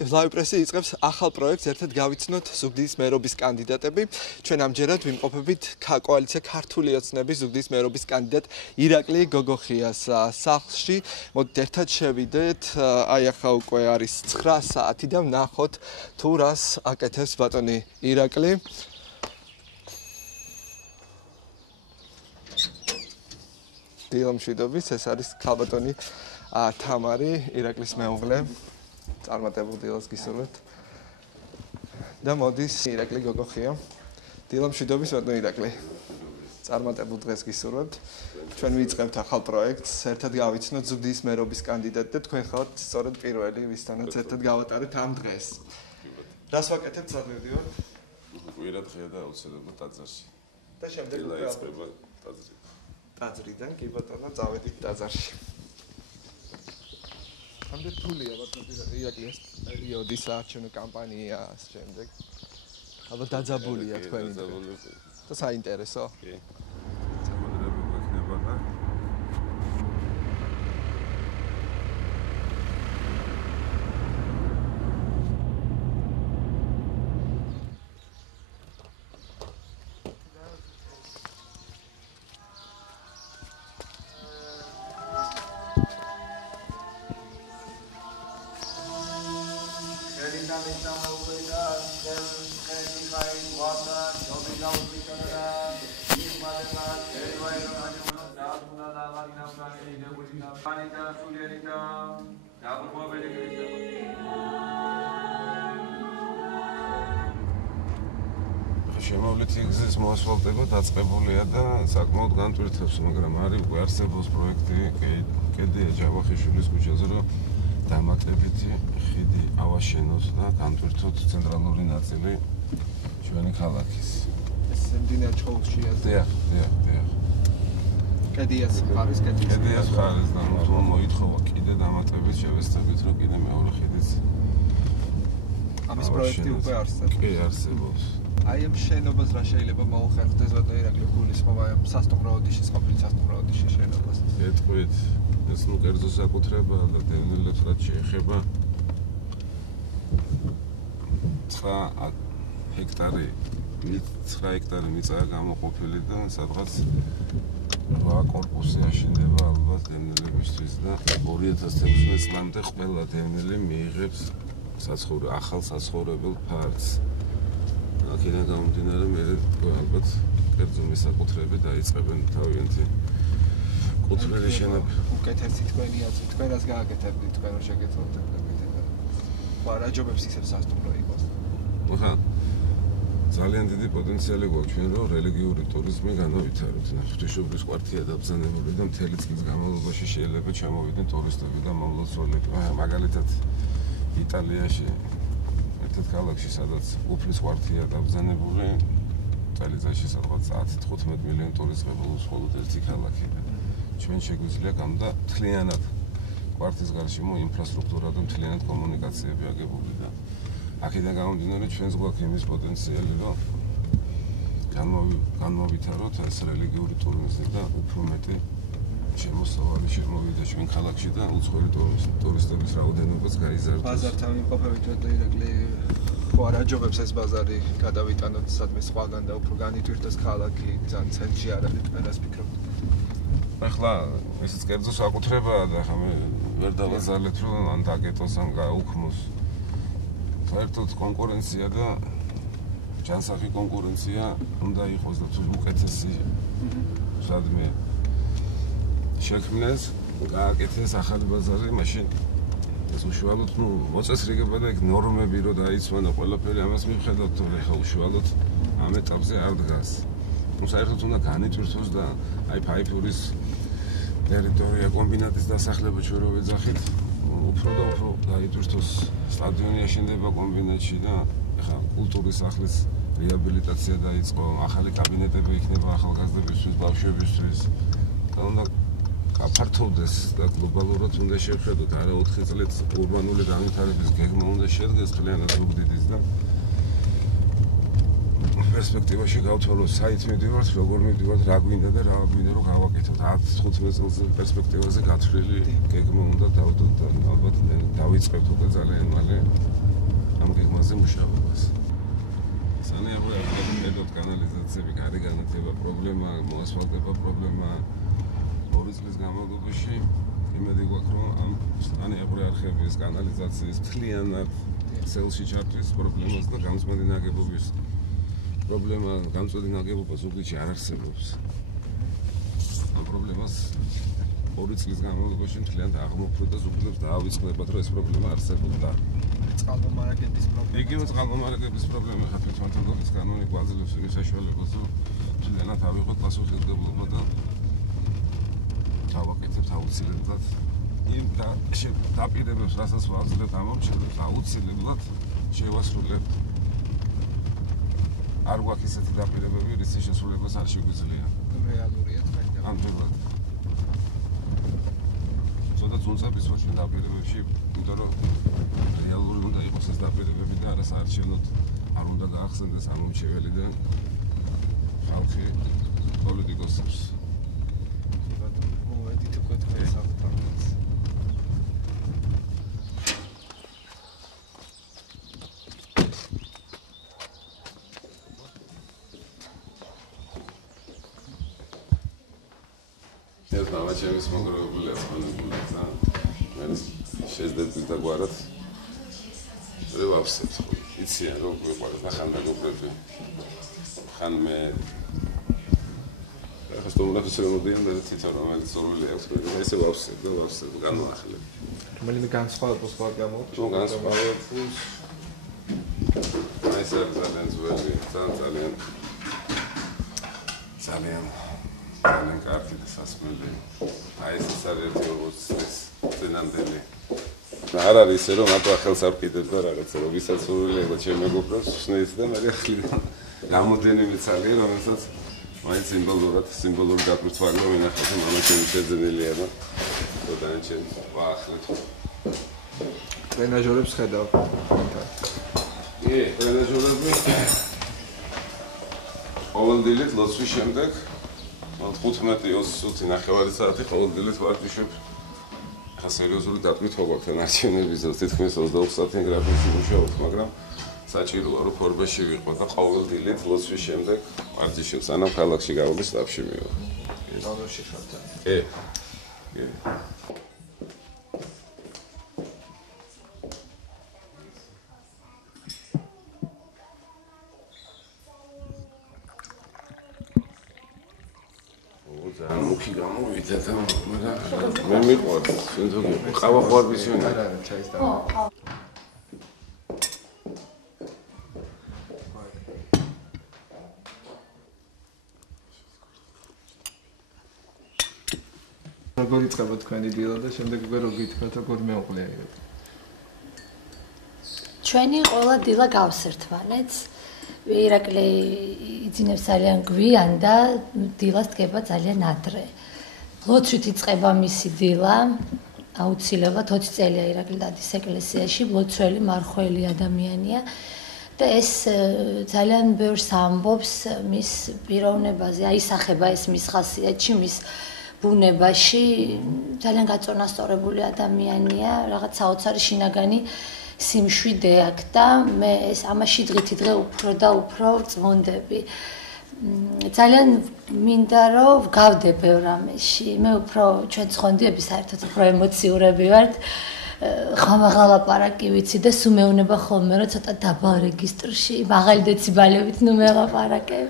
ლაივ პრესი იწყებს ახალ პროექტს, ერთად გავიცნოთ ზუგდიდის მერობის კანდიდატები. ჩვენ ამჯერად ვიმყოფებით კოალიცია ქართული ოცნების ზუგდიდის მერობის კანდიდატ ირაკლი გოგოხიას სახლში. მოდით ერთად შევიდეთ. აი ახლა უკვე არის 9 საათი და ვნახოთ თუ რას აკეთებს ბატონი ირაკლი. დილამშვიდობის, ეს არის ქალბატონი თამარი, ირაკლის მეუღლე. წარმატებულ დილას გისურვებთ. და მოდის ირაკლი გოგოხია. დილამშვიდობის ბატონი ირაკლი. წარმატებულ დღეს გისურვებთ. ჩვენ ვიწყებთ ახალ პროექტს, ერთად გავიცნოთ ზუგდიდის მერობის კანდიდატი და თქვენ ხართ სწორედ პირველი, ვისთანაც ერთად გავატარეთ ამ დღეს. რას ვაკეთებთ, სად მივდივართ? კვირა დღეა და აუცილებლად ტაძარში. და შემდეგ დაიწყება ტაძრი. ტაძრიდან კი ბატონო, წავედით ტაძარში. ამდენ თულია ბატონო ირაკლი ეს პერიოდი საარჩევნო კამპანიას შემდეგ. ალბათ დაძაბულია თქვენი და საინტერესო. კი. წარმატებები გვექნება და შემოვლით იგზის მოასფალტება დაწყებულია და საკმაოდ განტვირთებს, მაგრამ არის უკვე არსებობს პროექტი კედია ჯავახიშვილის ქუჩაზე, რომ დამატებითი ხიდი ავაშენოს და განტვირთოთ ცენტრალური ნაწილი ჩვენი ქალაქის. ეს მდინარე ჩხოუშია. დიახ. კედიას ხარის და თუმცა მოითხოვა კიდე დამატებით შევესწრებით, რომ კიდე მეორე ხიდიც ამის პროექტი უკვე არსებობს. კი, არსებობს. აი ამ შენობას რა შეიძლება მოუხერხდეს ბატონო ირაკლი გულისხმობა ამ სასტუმრო ოდიშის ყოფილი სასტუმრო ოდიშის შენობას. ეთქვით, ეს ნუ კერძო საკუთრებაა და დევნილებს რაც შეეხება 9 ჰექტარი მიწაა გამოყოფილი და სადღაც 8 კორპუსი აშენდება ალბათ დევნილებისთვის და 2016 წლამდე ყველა დევნილი მიიღებს ახალ საცხოვრებელ ფართს. აქედან გამომდინარე მე ალბათ კერძო მისაკუთრეები დაიწყებენ თავიანთი კუთვნილი შენობა. უკეთესი თქვენი აზრი, თქვენ რას გააკეთებდით, თქვენ რო შეგეცვალთ ეგრევე. ვარაჯობებს ისევ სასტუმრო იყოს. ხა ძალიან დიდი პოტენციალი გვაქვს ჩვენ რომ რელიგიური ტურიზმი განავითაროთ. ღვთისმშობლის კვართია დაბრძანებული და მთელი წლის განმავლობაში შეიძლება ჩამოვიდნენ ტურისტები და მომლოცველები. მაგალითად იტალიაში ერთ ქალაქში სადაც უფლის კვართია დაბრძანებული წელიწადში სადღაც 10-15 მილიონი ტურისტი ღებულობს მხოლოდ ერთი ქალაქი. ჩვენ შეგვიძლია გამდა მთლიანად კვართის გარშემო ინფრასტრუქტურა და მთლიანად კომუნიკაციები აგებული და აქედან გამომდინარე ჩვენს გვაქვს იმის პოტენციალი რომ განმოვითაროთ ეს რელიგიური ტურიზმი და უფრო მეტი შემოსავალი შემოვიდა ჩვენ ქალაქში და უცხოელი ტურისტების რაოდენობაც გაიზარდა. ბაზართან იმყოფებით ბატონო ირაკლი, ხო არაჯობებს ეს ბაზარი გადავიტანოთ სადმე სხვაგან და უფრო განიტვირთოს ქალაქი, ძალიან ცენტრში არ არის, თქვენ რას ფიქრობთ? ახლა ესეც კერძო საკუთრებაა და ხა მე ვერ დავაზარლეთ რომ ან დაკეტოს ან გაუქმოს. საერთოდ კონკურენცია და ჯანსაღი კონკურენცია უნდა იყოს და თუ უკეთესი სადმე შექმნეს, გააკეთეს ახალი ბაზარი, მაშინ ეს უშუალოდ მოწესრიგება და ეგ ნორმები რო დაიცვან და ყველაფერი ამას მივხედავთ, თორე ხა უშუალოდ ამ ეტაპზე არ დგას. საერთოდ უნდა განიტვირთოს და აი ფაიფურის ტერიტორია კომბინატის დასახლება ჩვენ რო ვეძახით, უფრო და უფრო გაიტვირთოს სტადიონი აშენდება კომბინატში და ხა კულტურის სახლის რეაბილიტაცია დაიწყო, ახალი კაბინეტები იქნება ახალგაზრდებისთვის, ბავშვებისთვის. და უნდა აფართოვდეს და გლობალურად უნდა შევხედოთ, არა 4 წლით ურბანული განვითარების გეგმა უნდა შედგეს მთლიანად ზუგდიდის და პერსპექტივაში გავთვალოთ, საით მივდივართ, როგორ მივდივართ, რა გვინდა და რა გვინდა რომ გავაკეთოთ. 10-15 წელს პერსპექტივაზე გათვლილი გეგმა უნდა დავდოთ და ალბათ დავიწყებთ უკვე ძალიან მალე დარგზე მუშაობას. სანეაბრო კანალიზაციები გარეგანათება პრობლემა, მოასფალტება პრობლემა. 2 წლის განმავლობაში იმედი გვაქვს, რომ ამ სანეაბრო არხების კანალიზაციის მთლიანად ცელში ჩართვის პრობლემას და გამწვადი ნაგებობის პრობლემა, გამწვადი ნაგებობა ზუგდიდში არ არსებობს. ამ პრობლემას 2 წლის განმავლობაში მთლიანად აღმოფხვრა და ზუგდიდს დაავიწყდებათ, რომ ეს პრობლემა არსებობდა. წყალმომარაგების პრობლემა. იგივე წყალმომარაგების პრობლემა ხა თვითმმართველობის კანონი გვაძლევს იმის საშუალებას, რომ მთლიანად ავიღოთ პასუხისმგებლობა და დავაკეთებთ აუცილებლად იმ დაპირებებს, რასაც ვაძლევთ ამ მომჩილებს, აუცილებლად შევასრულებთ. არ გვაქვს ისეთი დაპირებები, რითი შესრულებას არ შეგვიძლია. რეალურია თქვენი. ამბობთ. ცოტა ძუნწების ვარ ჩვენ დაპირებებში, იმიტომ რომ რეალური უნდა იყოს ეს დაპირებები და არა საარჩევნოდ არ უნდა გაახსენდეს ამომრჩეველი და ხალხი პოლიტიკოსებს. მოვედით უკვე თქვენ საკუთარს. ეს მამა ჩემის მოგროვებული ასწავლებული და მე შეძლებდი და გვარად ვავსებთ. იციან რომ გვიყვარს და ხან დაგუბრები. ხან მე ახლა სტუმრებს შემოდიან და თვითონ რომელიც სურვილი აქვს ესე ვავსებ და ვავსებ განვახლებ. რომელიმე განსხვავებას ვარ გამოვთ? ნუ განსხვავებას ეს ძალიან ძველი, ძალიან კარგი და სასმელი. აი ეს არის 40 წლის წინანდელი. არ არის ისე რომ აბა ხელს არ ვკიდებ და რაღაცა რომ ვისაც სურვილი აქვს ჩემ მეგობრებს ვსნეიც და მე ხლიდან გამოდენილი ცალია რომელსაც მაინც სიმბოლური გაფრთხილება მინახავს რომ მამა ჩემი შეძენილია და დანარჩენ ვაახლეთ. ტრენაჟორებს ხედავ. ტრენაჟორები ჰოლანდიელით ლოცვის შემდეგ 15-20 ნახევარი საათი ჰოლანდიელით ვარჯიშობ. ხა სერიოზული დატვირთვა გვაქვს არჩევნების დროს თითქმის 20 საათიან გრაფიკში მუშაობთ, მაგრამ საჭიროა რომ ფორბაში ვიყო და ყოველ დილით ლოცვის შემდეგ ვარჯიშობ, სანამ ქალაქში გავიდეს სტაფში მივიღო. დანოში ხართ. კი. მუქი გამოვიდა და მე მიყვარს თუნდაც ყავა ხوار ვისიონი არა ჩაის და როგორ იწყება თქვენი დილა და შემდეგ უკვე რო გითხრათ როგორ მეუღლეა ჩვენი ყველა დილა გავსერთმანეთ ირაკლი იძინებს ძალიან გვიან და დილას დგება ძალიან ადრე. ლოცვით იწყება მისი დილა, აუცილებლად 20 წელია ირაკლი დადის ეკლესიაში, ლოცველი მარხველი ადამიანია და ეს ძალიან ბევრს ამბობს მის პიროვნებაზე, აისახება ეს მის ხასიათში, მის ბუნებაში, ძალიან გაწონასწორებული ადამიანია, რაღაც საოცარი შინაგანი სიმშვიდე აქვს და მე ეს ამაში დღითიდღე უფრო და უფრო წმონდები. ძალიან მინდა რომ ვგავდე ბევრ ამაში. მე უფრო ჩვენ ცხონდიები საერთოდ უფრო ემოციურები ვართ. ხამაღლა ლაპარაკი ვიცი და სულ მეუნება ხოლმე რომ ცოტა დაბალ რეგისტრში, მაღალი დეციბალებით ნუ მელაპარაკებ.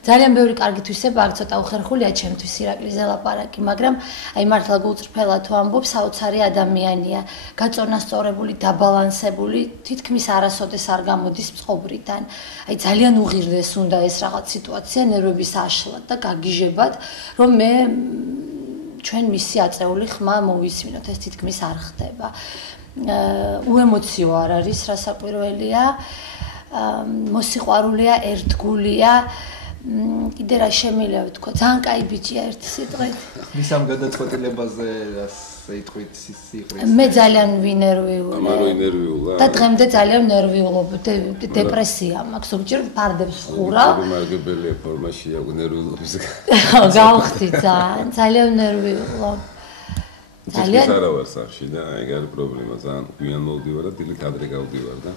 ძალიან ბევრი კარგი თვისება აქვს, ცოტა უხერხულია ჩემთვის ირაკლიზე ლაპარაკი, მაგრამ აი მართლა გულწრფელად თუ ამბობ, საოცარი ადამიანია, გაწონასწორებული, დაბალანსებული, თითქმის არასოდეს არ გამოდის მწყობრიდან. აი ძალიან უღირდეს უნდა ეს რაღაც სიტუაცია ნერვების აშლად და გაგიჟებად, რომ მე ჩვენ მისი აწეული ხმა მოვისმინოთ, ეს თითქმის არ ხდება. უემოციო არ არის, რასაკვირველია. მოსიყვარულია, ერთგულია. კიდე რა შემიძლია ვთქვა, ძალიან კაი ბიჭია ერთი სიტყვით. მის ამ გადაწყვეტილებაზე იტყვით სიყრის. მე ძალიან ვინერვიულე. ამარო ინერვიულა. და დღემდე ძალიან ნერვიულობ, დეპრესია მაქვს, უბრალოდ ფარდებს ვხურავ. მაგებელია ფორმაშია ნერვიულობის. გავხდი ძალიან ნერვიულობ. ძალიან არა ვარ სახში და ეგ არის პრობლემა, ძალიან გვიან მოვდივარ და დილით ადრე გავდივარ და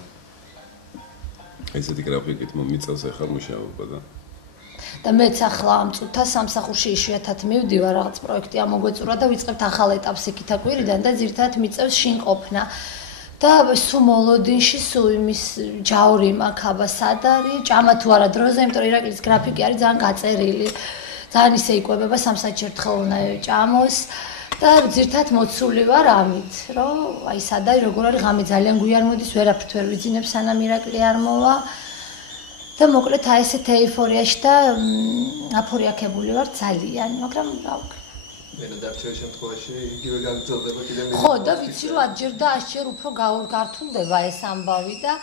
ესეთი გრაფიკით მომიწევს ახლა მუშაობა და მეც ახლა ამ წუთას სამსახურში იშვიათად მივდივარ, რაღაც პროექტი ამოგვეწურა და ვიწყებთ ახალ ეტაპს იქითა კვირიდან და ძირითადად მიწევს შინ ყოფნა. და სულ მოლოდინში სულ იმის ჯაური მაქვს აბა სად არის, ჭამა თუ არა დროზე, იმიტომ რომ ირაკლის გრაფიკი არის ძალიან გაწერილი. ძალიან ისე იკვებება 3 საათში ერთხელ უნდა ჭამოს და ძირითადად მოცული ვარ ამით, რომ აი სად არის, როგორ არის, ღამე ძალიან გვიან მოდის, ვერაფრით ვერ ვიძინებ, სანამ ირაკლი არ მოვა. და მოკლედ აი ესეთ ეიფორიაში და აფორიაქებული ვარ ძალიან, მაგრამ რა ვქნა. მე დარჩევის შემთხვევაში იგივე გაგრძელდება კიდევ მე. ხო, და ვიცი რომ 10ჯერ და 100ჯერ უფრო გართულდება ეს ამბავი და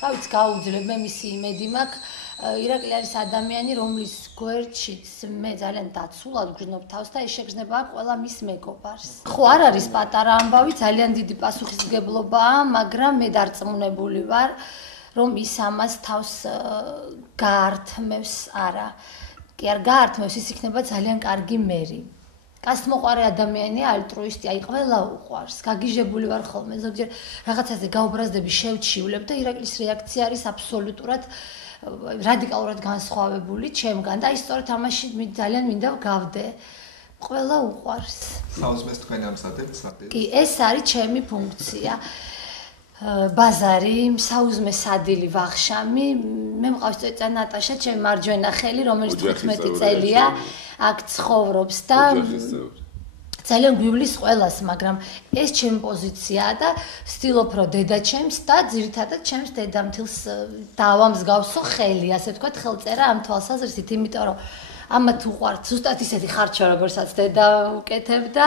რა ვიცი, გაუძლებ მე მისი იმედი მაქვს. ირაკლი არის ადამიანი, რომლის გვერდშიც მე ძალიან დაცულად ვგრძნობ თავს და ეს შეგრძნება აქვს ყველა მის მეგობარს. ხო, არ არის პატარა ამბავი, ძალიან დიდი პასუხისმგებლობაა, მაგრამ მე დარწმუნებული ვარ, რომ ის ამას თავს გაართმევს, არა. კი არ გაართმევს, ის იქნება ძალიან კარგი მერი. კაცმოყვარე ადამიანია, ალტრუისტი, აი ყველა უყვარს. გაგიჟებული ვარ ხოლმე, ზოგჯერ რაღაცაზე გაუბრაზდები, შევჩივლებ და ირაკლის რეაქცია არის აბსოლუტურად რადიკალურად განსხვავებული ჩემგან და აი სწორედ ამაში ძალიან მინდა გავდე. ყველა უყვარს. საუზმეს თქვენ ამზადებთ საპირე? კი, ეს არის ჩემი ფუნქცია. ბაზარი, საუზმე სადილი ვახშამი, მე მყავს წეწა ნატაშა, ჩემი მარჯვენა ხელი, რომელიც 15 წელია აქ ცხოვრობს და ძალიან გვივლის ყველას, მაგრამ ეს ჩემი პოზიციაა და ვცდილობ რომ დედა ჩემს და ძირითადად ჩემს დედამთილს დავამსგავსო ხელი, ასე ვთქვათ, ხელწერა ამ თვალსაზრისით, იმიტომ რომ ამათ უყვართ ზუსტად ისეთი ხარჩა, როგორცაც დედა უკეთებდა.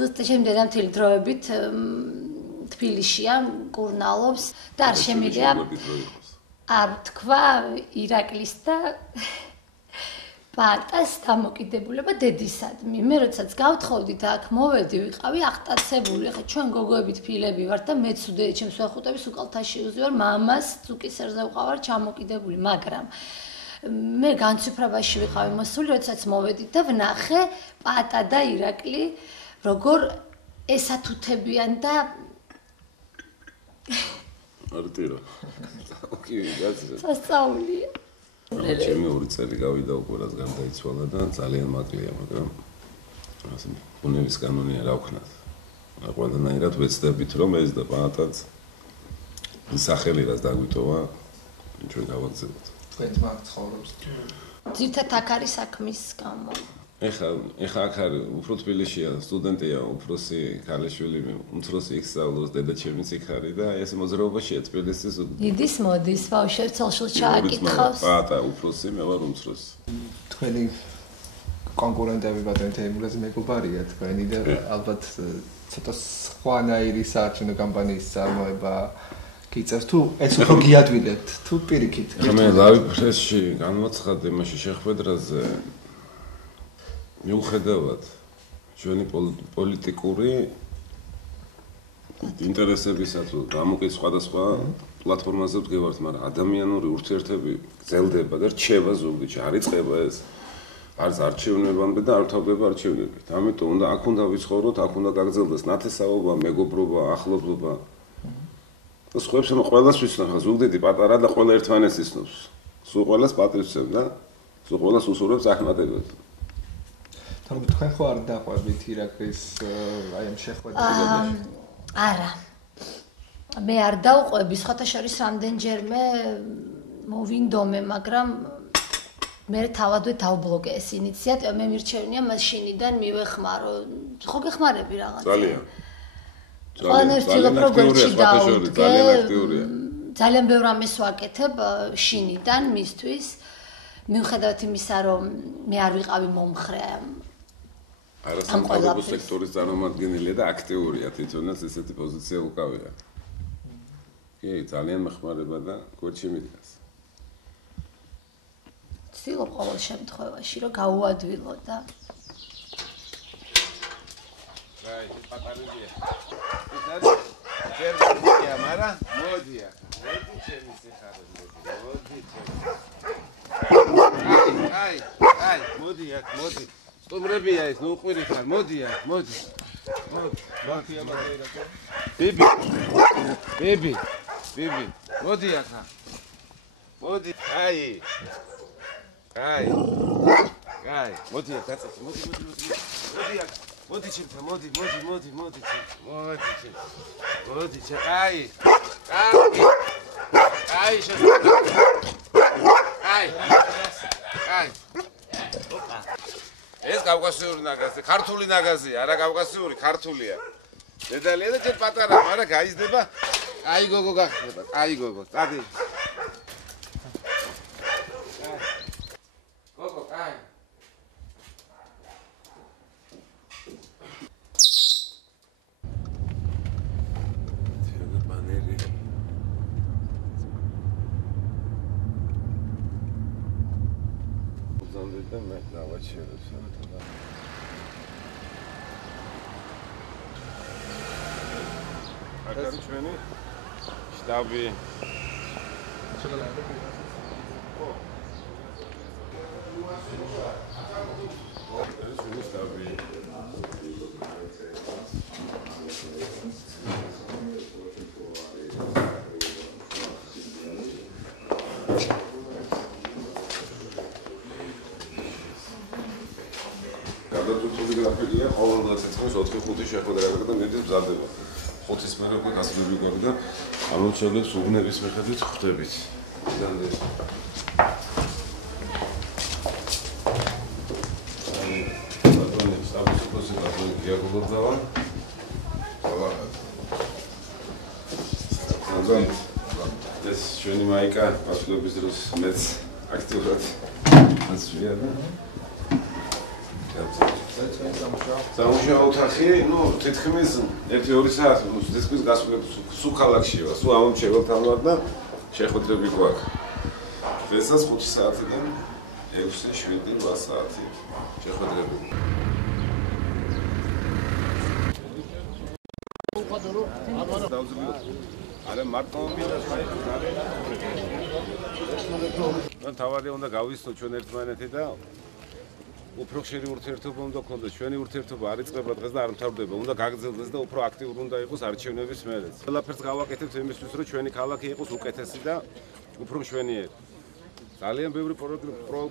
ზუსტად ჩემი დედამთილი დროებით თბილისშია, კურნალობს და არ შემიძლია არ თქვა ირაკლის და პატას დამოკიდებულება დედისადმი. მე როდესაც გავთხოვდით აქ მოვედი, ვიყავი აღტაცებული. ხა ჩვენ გოგოებით ფილები ვართ და მეც უდე ჩემს ვეხუტების უკალთაში უზვარ მამას, წუკისერზე ვყავარ ჩამოკიდებული, მაგრამ მე განცვიფრებაში ვიყავი მოსული, როდესაც მოვედი და ვნახე პატა და ირაკლი როგორ ესათუთებიან და არტირა. ოკეი, გასწრა. სასწაულია. ჩემი 2 წელი გავიდა უკვე რაც გარდაიცვალა და ძალიან მაკლია, მაგრამ ასე უნების კანონია რა ვქნათ. ყველანაირად ვეცდებით რომ ეს და პატაც სახელი რაც დაგვიტოვა ჩვენ გავაგზავნოთ. თქვენ მაგ ცხოვრობს. ძირთად აქ არის საქმის გამო. ეხა აქ არის უფრო თბილისშია, სტუდენტია, უფროსი ქალიშვილი, უმცროსი იქ სწავლობს, დედა ჩემიც იქ არის და ეს მოძრაობაშია თბილისის. იდის მოდის, ბავშვებს ცოლშილ ჩააკითხავს. პატა უფროსი, მე ვარ უმცროსი. თქვენი კონკურენტები ბატონ თეიმურაზი მეგობარია თქვენი და ალბათ ცოტა სხვანაირი საარჩევნო კამპანიის წარმოება გიწევს თუ ეს უფრო გიადვილებთ თუ პირიქით. მე ლავი პრესში განვაცხადე იმაში შეხვედრაზე მიუხედავად ჩვენი პოლიტიკური ინტერესებისა თუ გამოკით სხვადასხვა პლატფორმაზე ვდგევართ, მაგრამ ადამიანური ურთიერთები გრძელდება და რჩება ზოგადად, არ იწყება ეს არც არჩევნებამდე და არ თავდება არჩევნებით. ამიტომ უნდა აქ უნდა ვიცხოვროთ, აქ უნდა გაგრძელდეს ნათესაობა, მეგობრობა, ახლობლობა. და სხვებს რომ ყველას ვიცნობ, ზოგადად პატარა და ყველა ერთმანეთს იცნობს. სულ ყველას პატრიცებს და სულ ყველას უსურვებს ახმატებას. თუმცა თქვენ ხო არ დაყვებით ირაკლის აი ამ შეხვედრაზე? არა. მე არ დავყვები, სხვათა შორის რამდენჯერმე მოვინდომე, მაგრამ მე თავადვე დავბლოკე ეს ინიციატივა, მე მირჩევნია მაშინიდან მივეხმარო. ხო გეხმარები რაღაცა? ძალიან. ძალიან აქტიურია, ძალიან აქტიურია. ძალიან ბევრ ამას ვაკეთებ შინიდან მისთვის. მიუხედავად იმისა, რომ მე არ ვიყავი მომხრე არასამთავრობო სექტორის წარმომადგენელია და აქტიურია, თვითონაც ესეთი პოზიცია უკავია. კი, ძალიან მეხმარება და გვერდში მიდგას. ვცდილობ ყოველ შემთხვევაში, რომ გაუადვილო და აი, პატარებია. ეს არის ჯერმანია, მაგრამ მოდია. მოდი ჩემი სიხარული, მოდი ჩემი. აი, მოდი აქ, მოდი. სტუმრებია ეს, ნუ ყვირით არ, მოდი აქ, მოდი. მოდი, ბიბი. მოდი აქ. მოდი, აი. აი. აი, მოდი, გაწევი, მოდი. მოდი აქ. მოდი ჩემთან, მოდი. მოდი, აი. აი, აი. ოპა. ეს კავკასიური ნაგაზი, ქართული ნაგაზია, არა კავკასიური, ქართულია. დედალია და ჯერ პატარა, მაგრამ გაიზრდება. აი გოგო გახდება. აი გოგო, წადი. გოგო, აი. მე დავაჩერებ საერთოდ. აქ არის ჩვენი შტაბი. ფოტოგრაფია ყოველ წელს 4-5 შეხვედრა და მედის მზადდება. 5-ის მერე უკვე გასვლები გვაქვს და ამოჩვენებს უბნების მიხედვით ხვდებით. დანდეს. აი, ბატონი, საბუთოს ბატონი გიაგულობდავა. ბატონი, ეს ჩვენი მაიკა პასუხების დროს მეც აქტიურად ასვია და სამუშაო ოთახი, თითქმის 1-2 საათი, თითქმის სულ ქალაქშია, სულ ამომრჩეველთანვარ და შეხვედრები გვაქვს. დღესაც 5 საათიდან 6-7-8 საათი შეხვედრები. არა მარტო მინდა და თავარი უნდა გავისწრო ჩვენ ერთმანეთი და უფრო ხშირი ურთიერთობა უნდა გქონდეს. ჩვენი ურთიერთობა არ იწყება დღეს და არ მთავრდება. უნდა გაგრძელდეს და უფრო აქტიური უნდა იყოს არჩევნების მერეც. ყველაფერს გავაკეთებთ იმისთვის, რომ ჩვენი ქალაქი იყოს უკეთესი და უფრო მშვენიერი. ძალიან ბევრი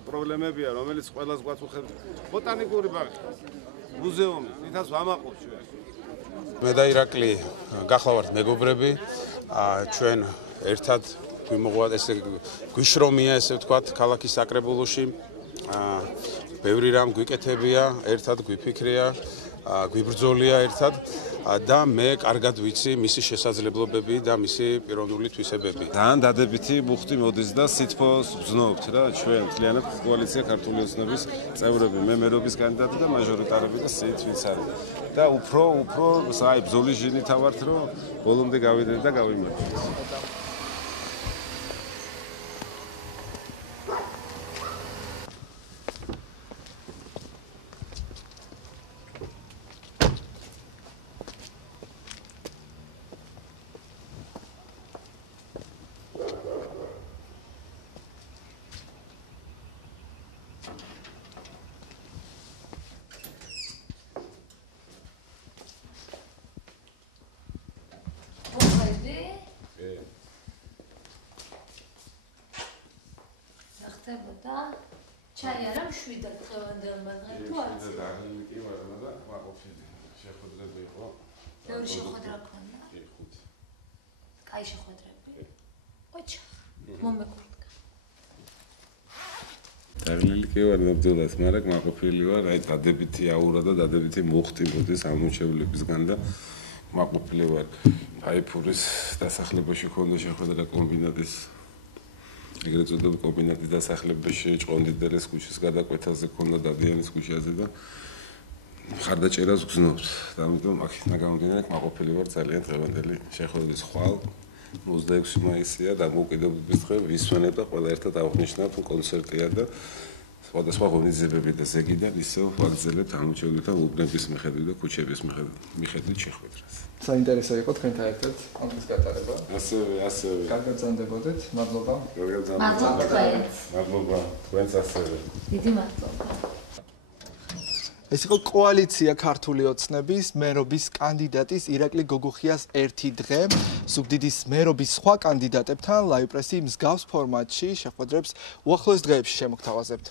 პრობლემებია, რომელიც ყველას გვაწუხებს. ბოტანიკური ბაღი, მუზეუმი, თითქოს ვამაყობთ ჩვენ. მე და ირაკლი გახლავართ მეგობრები. ჩვენ ერთად გვიმოღვა ესე გვიშრომია, ესე ვთქვათ, ქალაქის საკრებულოში. ბევრი რამ გვიკეთებია, ერთად გვიფიქრია, გვიბრძოლია ერთად და მე კარგად ვიცი მისი შესაძლებლობები და მისი პიროვნული თვისებები. ძალიან დადებითი მუხტი მოდის და სითბოს გრძნობთ რა ჩვენ მთლიანად კოალიცია ქართული ოცნების წევრები, მე მერობის კანდიდატი და მაჟორიტარები და სით ვინც არის. და უფრო აი ბრძოლის ჟინით ავართ რომ ბოლომდე გავიდეთ და გავიმარჯვეთ. ხდებოდა ჩაი არა მშვიდად დღევანდელ მაგალ თუ არც კი მაგრამ და მაყოფილი შეხვედრები იყო ბევრი შეხვედრა ქონდა კი 5 კაი შეხვედრები ოჩა მომეკურდგა დაღლილი კი ვარ ნებდოდაც მაგრამ მაყოფილი ვარ აი დადებითი აურა და დადებითი მუხტი მოდის ამომრჩევლებისგან და მაყოფილი ვარ ფაიფურის დასახლებაში ქონდა შეხვედრა კომბინატის ეგრეთ წოდებული კომბინატის დასახლებაში ჭყონდიდერის ქუჩის გადაკვეთაზე ქონდა დადიანის ქუჩაზე და ხარდაჭერას გზნობთ. ამიტომ აქედან გამომდინარე მაყოფილი ვარ ძალიან დღევანდელი შეხვედრის ხვალ 26 მაისია დამოუკიდებლობის დღე ვისვენებ და ყველა ერთად აღნიშნავთ კონცერტია და სხვადასხვა ღონისძიებები და ზეგიდან ისევ ვაგრძელებთ ამოჩევლთა უბნების მიხედვით და ქუჩების მიხედვით შეხვედრას. საინტერესო იყო თქვენთან ერთად ამის გატარება. ასევე. კარგად ზანდებოდეთ. მადლობა. მადლობა. მადლობა. თქვენც ასევე. დიდი მადლობა. ეს იყო კოალიცია ქართული ოცნების მერობის კანდიდატის ირაკლი გოგუხიას ერთი დღე. ზუგდიდის მერობის სხვა კანდიდატებთან ლაივ პრესი მსგავს ფორმატში შეხვედრებს უახლოეს დღეებში შემოგთავაზებთ.